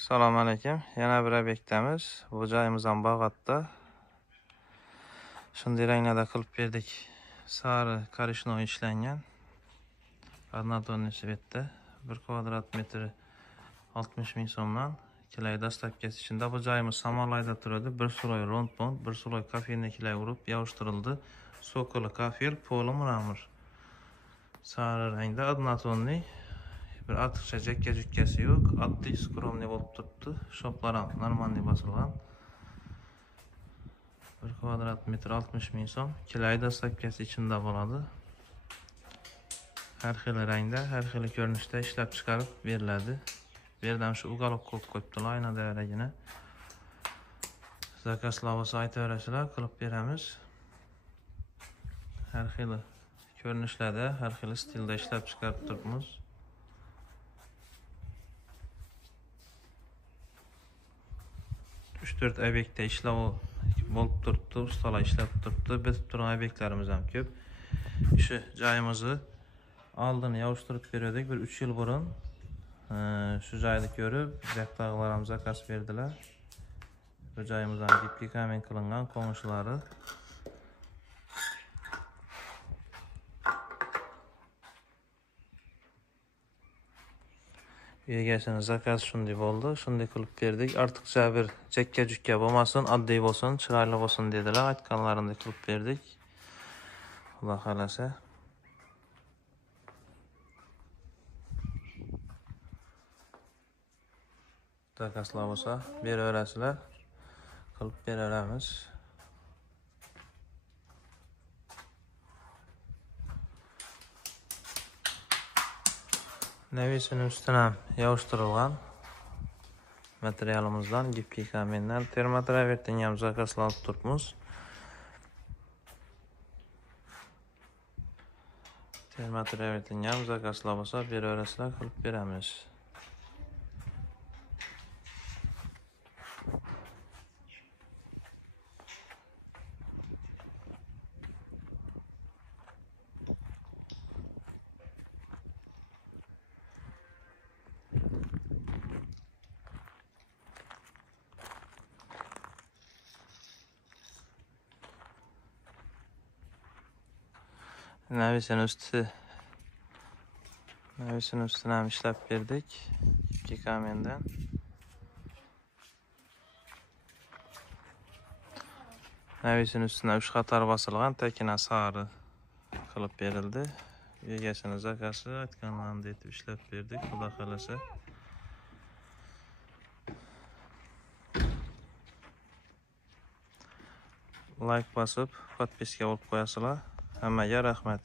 Assalomu alaykum. Yana bir obyektimiz. Bu joyimiz ham Bag'atda. Shunday ranglarda qilib berdik. Sari korishnoy ishlangan. Однотонный svetda 1 kvadrat metri 60 ming so'mdan kilay dastavkasi ichida. Bu joyimiz Samarlayda turadi. Bir suloy rond-bond, bir suloy kafirni kilay urib yog'ishtirildi. Sokoli kafir, poli mramor. Sari rangda однотонный. Bir ortiqcha jakka-jukkasi yo'q. Oddiy skromniy bo'lib turibdi. Shoplar ham normalniy bosilgan. 1 kvadrat metr 60 ming so'm. Kilay dastavkasi ichida bo'ladi. Har xil rangda, har xil ko'rinishda ishlab chiqarib beriladi. Bu yerdan shu uголок qo'yib qo'yibdilar, ayna davragina. Zakazlar bo'lsa aytaverasizlar, qilib beramiz. Har xil ko'rinishlarda, har xil stilda ishlab chiqarib turibmiz. Uch-to'rt obyektda ishlov bo'lib turibdi, ustalar ishlab turibdi. Bitib turgan obyektlarimiz ham ko'p. Shu joyimizni oldin yog'ishtirib berdik, bir 3 yil burun. Shu joyni ko'rib, buyoqdagilar ham zakaz berdilar. Bu joyimiz ham gipli kamen qilingan qo'nishlari. Egasini zakaz shunday bo'ldi, shunday qilib berdik. Ortiqcha bir jakka-jukka bo'lmasin, oddiy bo'lsin, chiroyli bo'lsin dedilar. Aytganlarini qilib berdik. Xudo xolasa. Zakazlar bo'lsa beraverasizlar, qilib beramiz. Navisini ustidan ham yog'ishtirilgan materialimizdan, gipli kamendan termotravertning ham zakazlab turibmiz. Termotravertning ham zakazlar bo'lsa beraverasizlar, qilib beramiz. Navisini ustidan ham ishlab berdik. Gipli kamendan. Navisini ustidan 3 qator bosilgan takina sari qilib berildi. Egasini zakasi aytganlarini aytib ishlab berdik. Xudo xolasa. Like bosib, podpiska bo'lib qo'yasizlar. Hammaga rahmat.